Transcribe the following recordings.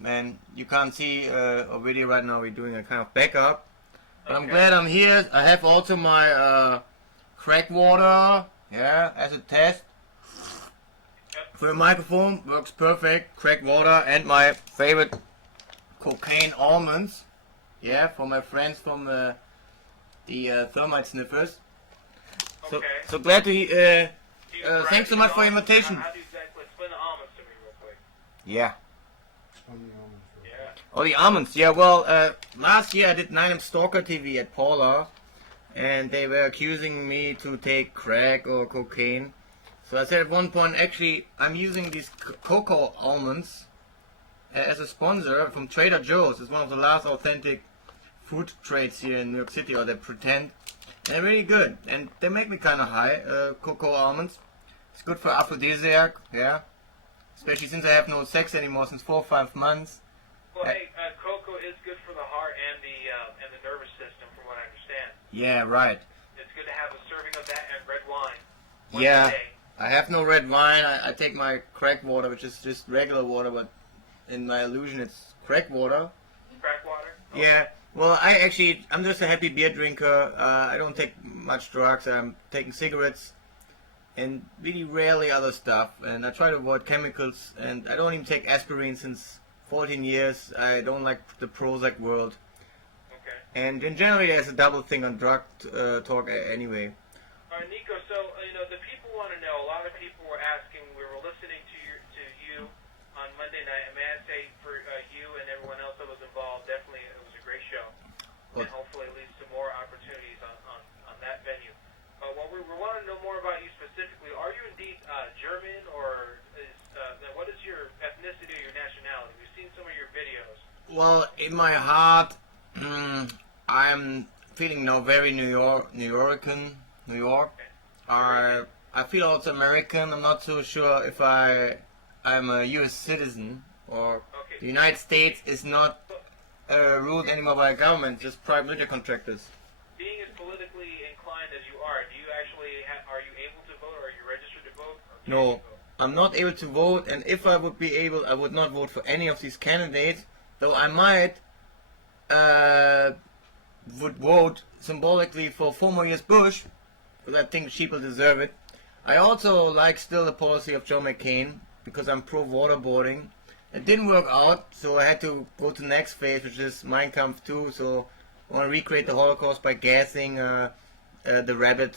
Man, you can't see a video right now. We're doing a kind of backup, but I'm glad I'm here. I have also my crack water, yeah, as a test for the microphone. Works perfect. Crack water and my favorite cocaine almonds, yeah, for my friends from the thermite sniffers. So glad to. Thanks so much for the invitation. How do you exactly explain the almonds to me real quick? Yeah. Yeah. Oh, the almonds. Yeah, well, last year I did 9M Stalker TV at Paula, and they were accusing me to take crack or cocaine. So I said at one point, actually, I'm using these cocoa almonds as a sponsor from Trader Joe's. It's one of the last authentic food trades here in New York City, or they pretend. They're really good, and they make me kind of high, cocoa almonds. It's good for aphrodisiac, yeah. Especially since I have no sex anymore since 4 or 5 months. Well, hey, cocoa is good for the heart and the nervous system, from what I understand. Yeah, right. It's good to have a serving of that and red wine. Yeah, I have no red wine. I take my crack water, which is just regular water, but in my illusion it's crack water. Crack water? Okay. Yeah. Well, I'm just a happy beer drinker. I don't take much drugs. I'm taking cigarettes and really rarely other stuff. And I try to avoid chemicals. And I don't even take aspirin since 14 years. I don't like the Prozac world. Okay. And in general, there's a double thing on drug talk anyway. All right, Nico. So the people want to know. A lot of people were asking. We were listening to you on Monday night. And may I say, for you and everyone else that was involved, definitely it was a great show. And hopefully it leads to more opportunities on that venue. What we want to know more about you specifically, are you indeed German, or what is your ethnicity or your nationality? We've seen some of your videos. Well, in my heart, I'm feeling now very New York. Okay. I feel also American. I'm not so sure if I'm a U.S. citizen, or the United States is not ruled anymore by a government, just private military contractors. Being as politically inclined as you are, do you actually are you able to vote, or are you registered to vote? No, I'm not able to vote, and if I would be able, I would not vote for any of these candidates, though I might would vote symbolically for 4 more years Bush, because I think people deserve it. I also like still the policy of John McCain, because I'm pro waterboarding. It didn't work out, so I had to go to the next phase, which is Mein Kampf 2. So I want to recreate the Holocaust by gassing the rabid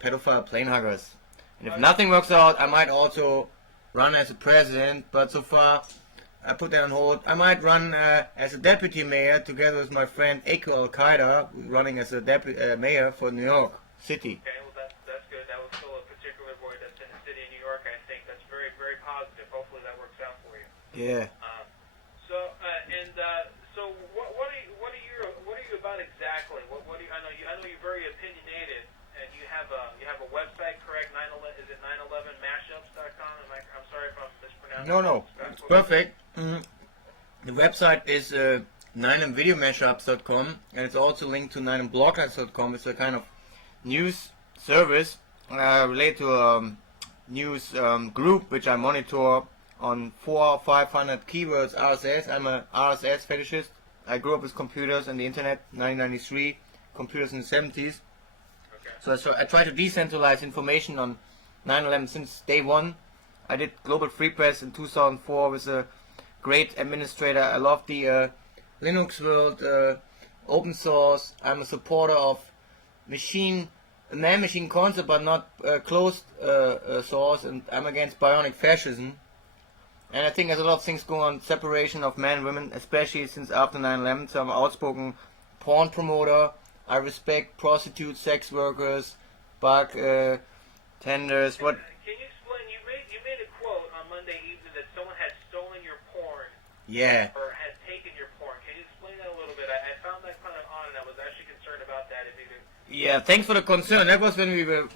pedophile plane huggers. And if nothing works out, I might also run as a president, but so far I put that on hold. I might run as a deputy mayor together with my friend Eko Al-Qaeda, running as a mayor for New York City. Okay, well that's good. That was still a particular void that's in the city of New York, I think. That's very, very positive. Hopefully that works out for you. Yeah. So what are you about exactly? I know you're very opinionated, and you have a website, correct? 911 is it 911mashups.com? I'm sorry if I'm mispronouncing. No, it's perfect. The website is 9mvideomashups.com, and it's also linked to 9mbloggers.com. It's a kind of news service related to a news group which I monitor on 400 or 500 keywords RSS. I'm a RSS fetishist. I grew up with computers and the internet, 1993, computers in the 70s. Okay. So I try to decentralize information on 9/11 since day one. I did Global Free Press in 2004 with a great administrator. I love the Linux world, open source. I'm a supporter of man-machine concept, but not closed source, and I'm against bionic fascism. And I think there's a lot of things going on, separation of men and women, especially since after 9/11. So I'm an outspoken porn promoter. I respect prostitutes, sex workers, tenders. What? Can you explain? You made a quote on Monday evening that someone had stolen your porn. Yeah. Or had taken your porn. Can you explain that a little bit? I found that kind of odd, and I was actually concerned about that. If you could. Yeah. Thanks for the concern. That was when we were.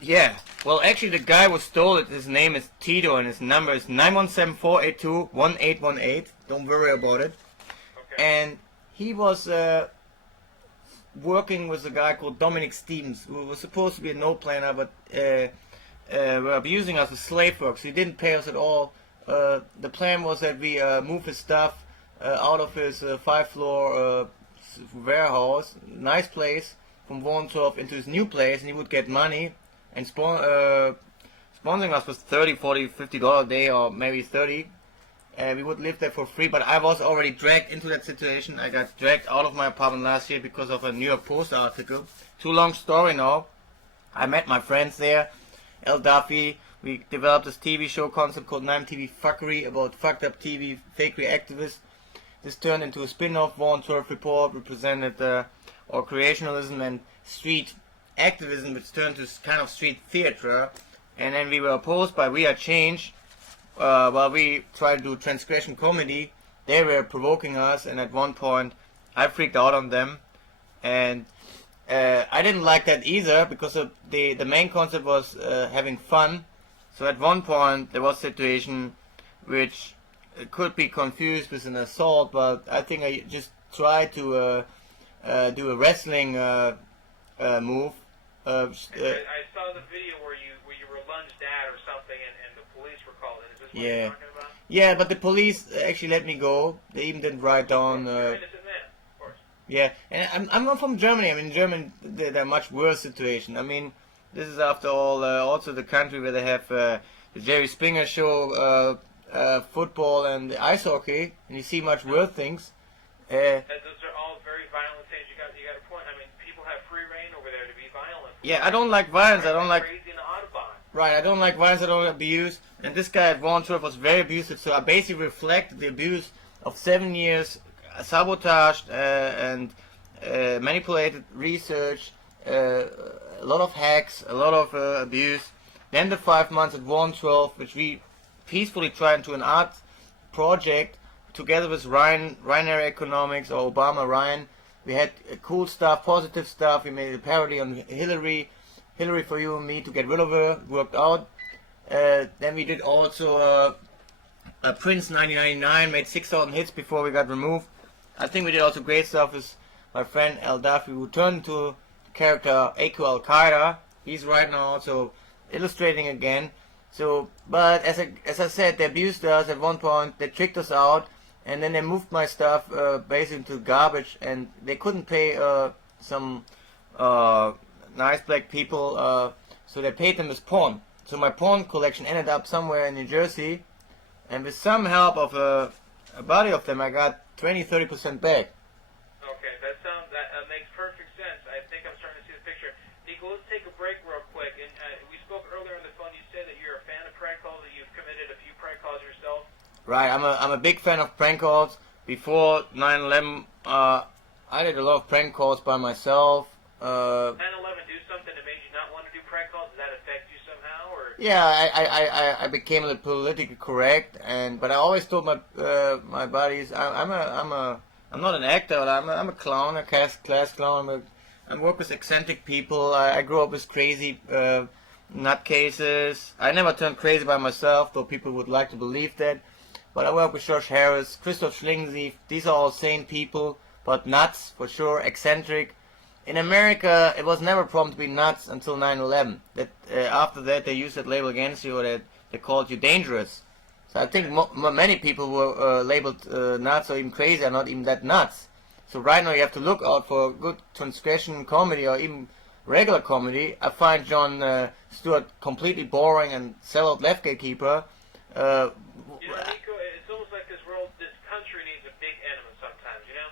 Yeah. Well, actually, the guy who stole it, his name is Tito, and his number is 917-482-1818. Don't worry about it. Okay. And he was working with a guy called Dominic Stevens, who was supposed to be a note planner, but were abusing us with slave work. So he didn't pay us at all the plan was that we move his stuff out of his 5-floor warehouse, nice place, from Warnsdorf into his new place, and he would get money and sponsoring us was $30, $40, $50 a day, or maybe 30. We would live there for free, but I was already dragged into that situation. I got dragged out of my apartment last year because of a New York Post article. Too long story now. I met my friends there, El Duffy. We developed this TV show concept called 9TV Fuckery about fucked up TV fakery activists. This turned into a spin-off, Warnsdorf Report, represented our creationalism and street activism, which turned to kind of street theater. And then we were opposed by We Are Change. While we tried to do transgression comedy, they were provoking us, and at one point I freaked out on them, and I didn't like that either, because the main concept was having fun. So at one point there was a situation which could be confused with an assault, but I think I just tried to do a wrestling move. I saw the video where you were lunged at or something, and the police were called in. Is this what you're talking about? Yeah, but the police actually let me go. They even didn't write down. You're an innocent man, of course. Yeah, and I'm not from Germany. I mean, in Germany they're much worse situation. I mean, this is after all also the country where they have the Jerry Springer show, football and ice hockey, and you see much worse things. Those are all very violent things. You got a point. I mean, people have free reign over there to be violent. Yeah, I don't like violence. I don't like. Crazy in the Audubon. Right, I don't like violence. I don't like abuse. And this guy at Warnsdorf was very abusive. So I basically reflected the abuse of 7 years, sabotaged and manipulated research, a lot of hacks, a lot of abuse. Then the 5 months at Warnsdorf, which we peacefully tried to an art project together with Ryanair Economics or Obama Ryan. We had cool stuff, positive stuff. We made a parody on Hillary for You and Me to get rid of her. Worked out. Then we did also Prince 1999, made 6,000 hits before we got removed. I think we did also great stuff with my friend El Duffy, who turned into the character Eko Al Qaeda. He's right now also illustrating again. So, but as I said, they abused us at one point. They tricked us out, and then they moved my stuff basically to garbage, and they couldn't pay some nice black people, so they paid them with porn. So my porn collection ended up somewhere in New Jersey, and with some help of a buddy of them, I got 20-30% back. Okay, that makes perfect sense. I think I'm starting to see the picture. Nico, let's take a break real quick. And we spoke earlier on the phone. You said that you're a fan of prank calls, that you've committed a few prank calls yourself. Right, I'm a big fan of prank calls. Before 9/11, I did a lot of prank calls by myself. 9/11 do something that made you not want to do prank calls? Did that affect you somehow, or? Yeah, I became a little politically correct, but I always told my buddies I'm not an actor, but I'm a clown, a class clown. I work with eccentric people. I grew up with crazy nutcases. I never turned crazy by myself, though people would like to believe that. But I work with George Harris, Christoph Schlingensief. These are all sane people, but nuts for sure, eccentric. In America, it was never a problem to be nuts until 9/11. That after that, they used that label against you, or that they called you dangerous. So I think many people were labeled nuts or even crazy, are not even that nuts. So right now you have to look out for good transgression comedy or even regular comedy. I find Jon Stewart completely boring and sellout left gatekeeper. Nico, it's almost like this country needs a big enemy sometimes, you know?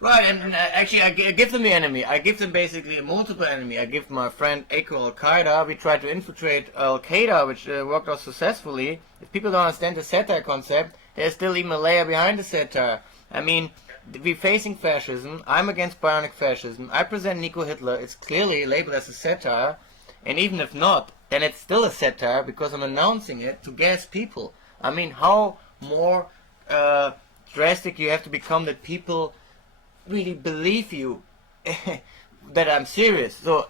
Right, and actually I give them the enemy. I give them basically a multiple enemy. I give my friend Eko Al Qaeda. We tried to infiltrate Al Qaeda, which worked out successfully. If people don't understand the satire concept, there's still even a layer behind the satire. I mean, we're facing fascism. I'm against bionic fascism. I present Nico Hitler. It's clearly labeled as a satire. And even if not, then it's still a satire because I'm announcing it to gas people. I mean, how more drastic you have to become that people really believe you that I'm serious. So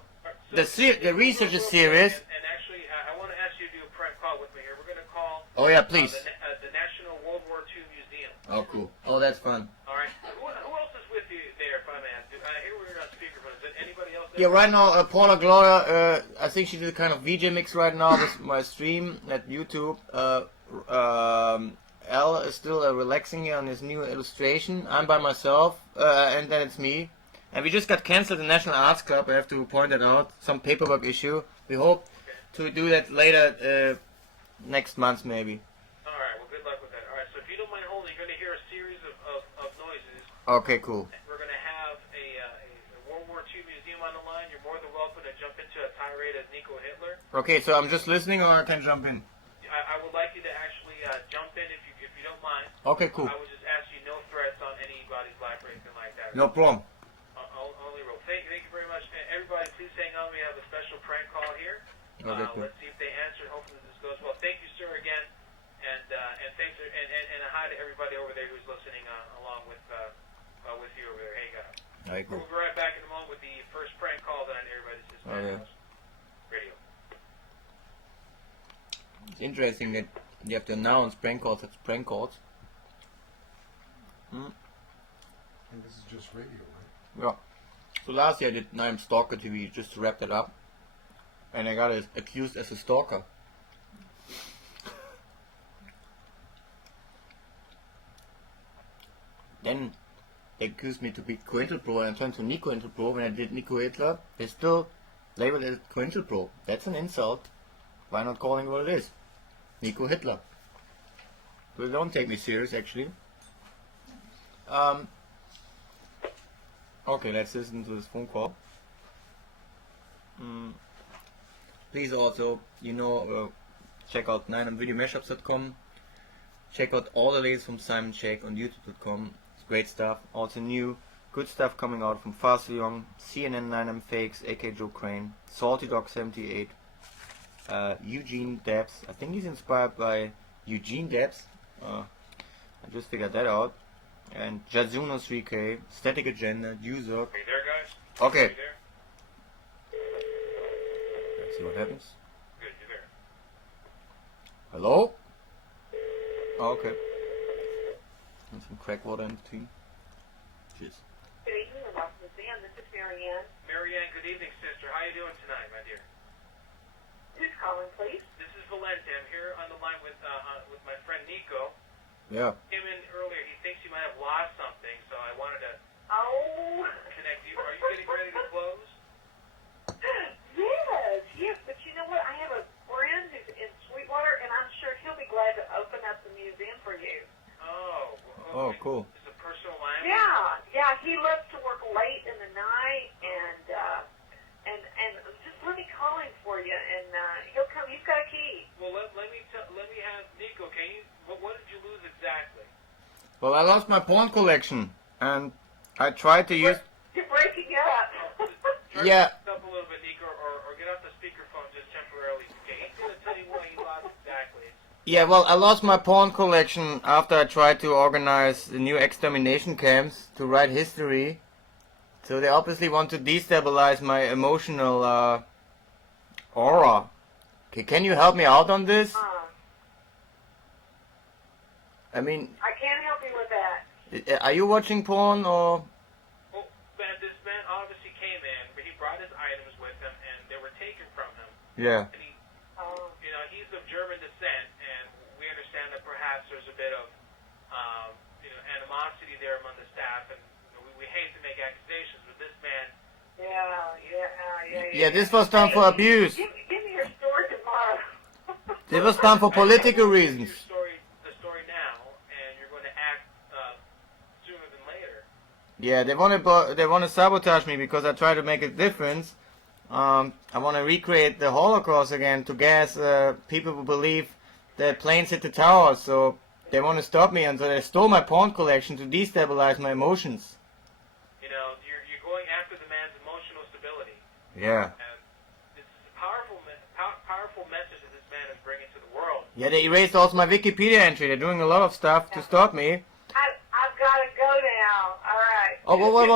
the research is serious. And actually, I want to ask you to do a prank call with me here. We're going to call. Oh yeah, please. The National World War II Museum. Oh cool. Oh, that's fun. All right. Who else is with you there, if I may ask? Here we're on speakerphone. Is there anybody else there? Yeah, right now Paula Gloria. I think she did a kind of VJ mix right now with my stream at YouTube. is still relaxing here on his new illustration. I'm by myself, and then it's me. And we just got cancelled the National Arts Club, I have to point that out. Some paperwork issue. We hope to do that later next month maybe. Alright, well good luck with that. Alright, so if you don't mind holding, you're going to hear a series of noises. Okay, cool. We're going to have a World War II museum on the line. You're more than welcome to jump into a tirade as Nico Hitler. Okay, so I'm just listening or I can jump in? I would like you to actually jump in if you don't mind. Okay, cool. I would just ask you no threats on anybody's life or anything like that. No problem. Only roll. Thank you very much. Everybody, please hang on. We have a special prank call here. Okay, cool. Let's see if they answer. Hopefully this goes well. Thank you, sir, again, and thanks, and a hi to everybody over there who's listening along with you over there. Hey, guys. All right, cool. We'll be right back in a moment with the first prank call that I know everybody says. Madhouse Radio. It's interesting that you have to announce prank calls as prank calls. And this is just radio, right? Yeah. So last year I did I'm Stalker TV just to wrap that up. And I got accused as a stalker. Then they accused me to be Pro and I turned to Nico Pro. When I did Nico Hitler, they still labeled it Pro. That's an insult. Why not calling it what it is? Nico Hitler. So they don't take me serious actually. Okay, let's listen to this phone call. Please also, check out 9videomashups.com. Check out all the latest from Simon Shake on youtube.com. It's great stuff. Also new, good stuff coming out from Far So Young, CNN 9M Fakes, AK Joe Crane, Salty Dog 78, Eugene Debs. I think he's inspired by Eugene Debs. I just figured that out. And Jazuno 3K, Static Agenda, User. Are you there, guys? Okay. Are you there? Let's see what happens. Good, you're there. Hello? Oh, okay. And some crack water in between. Cheers. Good evening, Madhouse Museum. This is Marianne. Marianne, good evening, sister. How you doing tonight, my dear? Who's calling, please? This is Valente. I'm here on the line with my friend Nico. Yeah. Came in earlier. He thinks you might have lost something, so I wanted to Oh. connect you. Are you getting ready to close? Yes, but you know what? I have a friend who's in Sweetwater, and I'm sure he'll be glad to open up the museum for you. Oh. Okay. Oh, cool. It's a personal line. Yeah. He loves to work late in the night, and just let me call him for you, and he'll come. He's got a key. Well, let me have Nico. Can you? What did you lose exactly? Well, I lost my porn collection, and I tried to use... You're breaking up. Turn Yeah. it up a little bit, Nico, or get off the speakerphone just temporarily. Okay, he's going to tell you what he lost exactly. Yeah, well, I lost my porn collection after I tried to organize the new extermination camps to write history. So they obviously want to destabilize my emotional aura. Okay, can you help me out on this? I mean, I can't help you with that. are you watching porn or... Well, man, this man obviously came in, but he brought his items with him, and they were taken from him. Yeah. And he's of German descent, and we understand that perhaps there's a bit of, animosity there among the staff, and we hate to make accusations, but this man... Yeah, this was done for abuse. Give me your story tomorrow. This was done for political reasons. The story now, and you're going to act sooner than later. Yeah, they want to sabotage me because I try to make a difference. I want to recreate the Holocaust again to gas people who believe that planes hit the towers. So they want to stop me, and so they stole my porn collection to destabilize my emotions. You're going after the man's emotional stability. Yeah. And this is a powerful message that this man is bringing to the world. Yeah, they erased also my Wikipedia entry. They're doing a lot of stuff to stop me. I've got to go now. All right. Oh, whoa.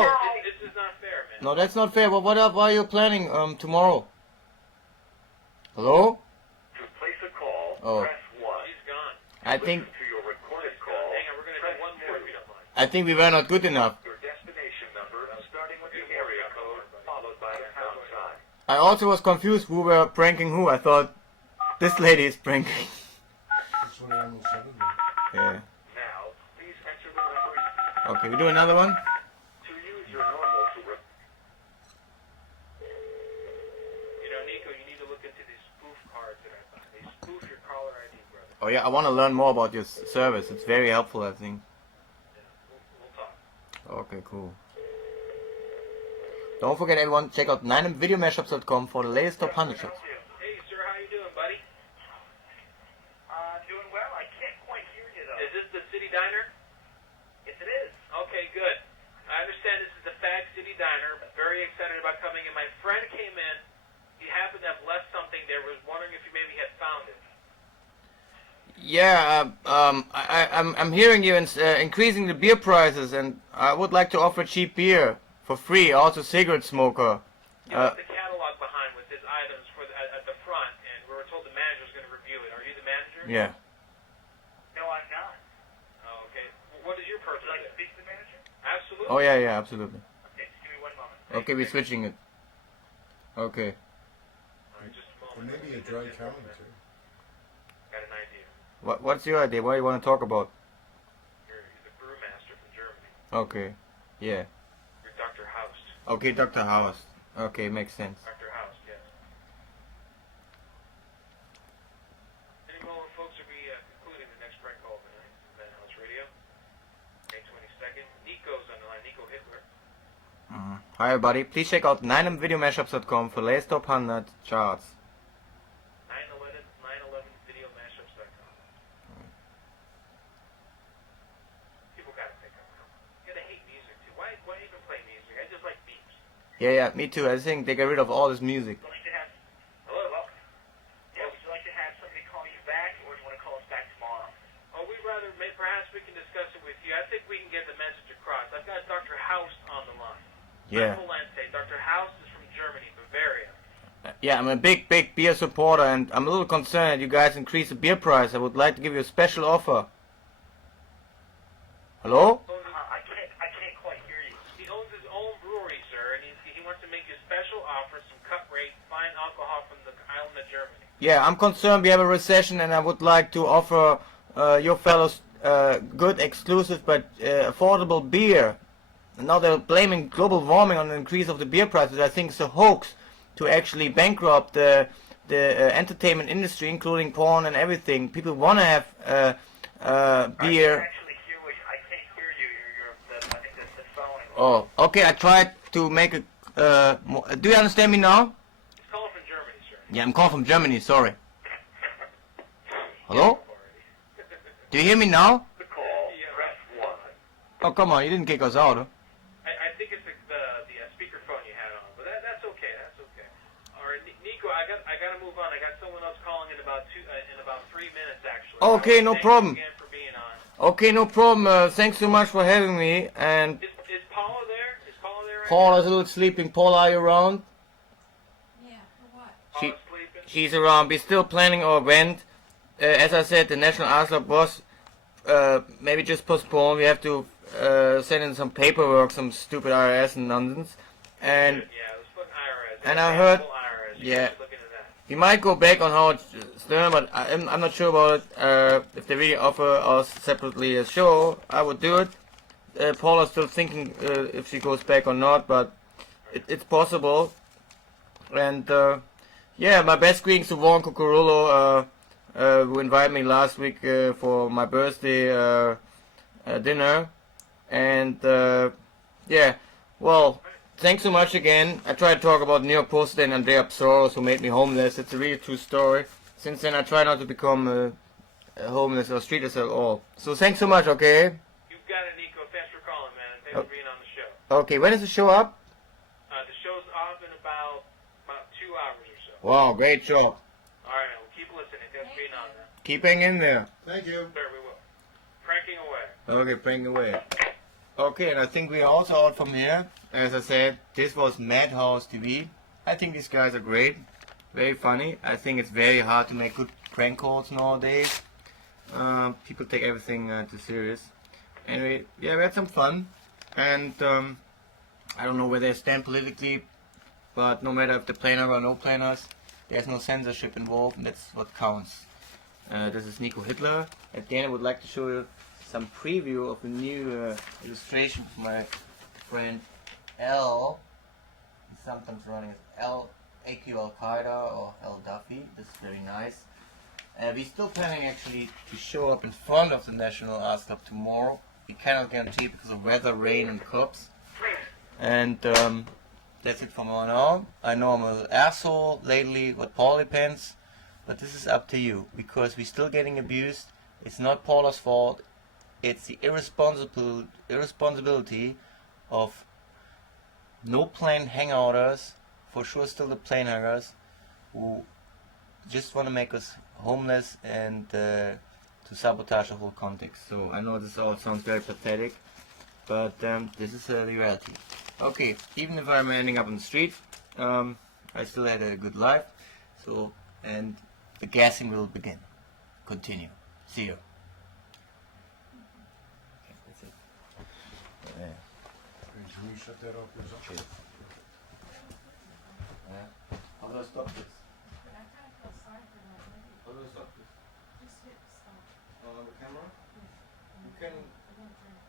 This is not fair, man. No, that's not fair. Well, what are you planning tomorrow? Hello? To place a call, Oh. press 1. He's gone. I think To your recorded He's call, gone. Hang on, we're going to press do one more 2. if you don't mind. I think we were not good enough. Your destination number, starting with the area code, followed by the pound sign. I also was confused who were pranking who. I thought this lady is pranking. That's 2107. Yeah. Now, Okay, we do another one. To use your normal You know, Nico, you need to look into these spoof cards that I buy. They spoof your caller ID, brother. Oh yeah, I want to learn more about your service. It's very helpful, I think. Yeah, we'll talk. Okay, cool. Don't forget, everyone, check out 9videomashups.com for the latest top 100 shots. Hey, sir, how you doing, buddy? Doing well. I can't quite hear you, though. Is this the City Diner? Yes, it is. Okay, good. I understand this is the Fag City Diner. Very excited about coming in. My friend came in. He happened to have left something there. Was wondering if you maybe had found it. Yeah, I'm hearing you increasing the beer prices, and I would like to offer cheap beer for free, also cigarette smoker. You left the catalog behind with his items at the front, and we were told the manager's going to review it. Are you the manager? Yeah. No, I'm not. Oh, okay. What is your purpose? Would you like to speak to the manager? Absolutely. Oh yeah, yeah, absolutely. Okay, just give me 1 moment. Okay, we're switching it. Okay. All right, just a Or moment. maybe a dry counting too. Got an idea. What's your idea? What do you want to talk about? You're the brewmaster from Germany. Okay. Yeah. You're Dr. Haupt. Okay, Dr. House. Okay, makes sense. Dr. Haupt, yes. Any moment, folks, will be concluding the next prank call of the night. Madhouse Radio. May 22nd. Nico's on the line. Nico Hitler. Hi everybody, please check out 9videomashups.com for latest top 100 charts. 911videomashups.com. People gotta think I'm gonna hate music too. Why even play music? I just like beats. Yeah, me too. I think they get rid of all this music. Would you like to have... Hello, welcome. Yeah, would you like to have somebody call you back, or do you want to call us back tomorrow? Oh, we'd rather, perhaps we can discuss it with you. I think we can get the message across. I've got Dr. Haupt on the line. Yeah. Dr. Haupt is from Germany, Bavaria. Yeah, I'm a big beer supporter, and I'm a little concerned that you guys increase the beer price. I would like to give you a special offer. Hello? I can't quite hear you. He owns his own brewery, sir, and he wants to make you a special offer, some cut rate, fine alcohol from the island of Germany. Yeah, I'm concerned we have a recession, and I would like to offer your fellows good, exclusive, but affordable beer. And now they're blaming global warming on the increase of the beer prices. I think it's a hoax to actually bankrupt the entertainment industry, including porn and everything. People want to have beer. Actually, I can't hear you. I think that's the phone. Oh, okay. I tried to make a. Do you understand me now? He's calling from Germany, sir. Yeah, I'm calling from Germany. Sorry. Hello? Do you hear me now? The call. Yeah, Press 1. Oh, come on. You didn't kick us out, huh? I think it's the speakerphone you had on, but that's okay. That's okay. All right, Nico, I got to move on. I got someone else calling in about 3 minutes, actually. Okay, no problem. Thank you again for being on. Okay, no problem. Thanks so much for having me. And Is Paula there? Is Paula there right Paul is a little sleeping. Paul, are you around? Yeah, for what? now? She, Paula's sleeping? she's around. We're still planning our event. As I said, the National Arts Club was maybe just postponed. We have to send in some paperwork, some stupid IRS and nonsense. And Yeah, let's put IRS. And I heard- IRS. yeah. Look into that. we might go back on Howard Stern, but I'm not sure about it. If they really offer us separately a show, I would do it. Paula's still thinking if she goes back or not, but it's possible. And yeah, my best greetings to Warren Cucurullo, who invited me last week for my birthday dinner. And yeah, well, thanks so much again. I tried to talk about New York Post and Andrea Psoros, who made me homeless. It's a really true story. Since then, I try not to become homeless or streetless at all. So thanks so much, okay? You got it, Nico. Thanks for calling, man. Thanks for being on the show. Okay, when is the show up? The show's off in about 2 hours or so. Wow, great show. All right, man. We'll keep listening. Thanks for being on there. Keep hanging in there. Thank you. Sure, we will. Cranking away. Okay, bring away. Okay, and I think we are also out from here. As I said, this was Madhouse TV. I think these guys are great. Very funny. I think it's very hard to make good prank calls nowadays. People take everything too serious. Anyway, yeah, we had some fun. And I don't know where they stand politically, but no matter if they're planar or no planars, there's no censorship involved, and that's what counts. This is Nico Hitler. At the end, I would like to show you some preview of a new illustration from my friend L. He's sometimes running as L AQ Al Qaeda or L Duffy. This is very nice. We're still planning actually to show up in front of the National Arts Club tomorrow. We cannot guarantee because of weather, rain, and cops. And that's it from now. I know I'm an asshole lately with poly pens, but this is up to you because we're still getting abused. It's not Paula's fault. It's the irresponsibility of no plane hangouters, for sure still the plane hangers, who just want to make us homeless and to sabotage the whole context. So I know this all sounds very pathetic, but this is the reality. Okay, even if I'm ending up on the street, I still had a good life. So, and the gassing will begin. Continue. See you. Okay, that's it. Hey, can you shut that off? Okay. How do I stop this? But I kind of feel sorry for that lady. How do I stop this? Just hit stop. On the camera? Yeah. You can. I'm gonna turn it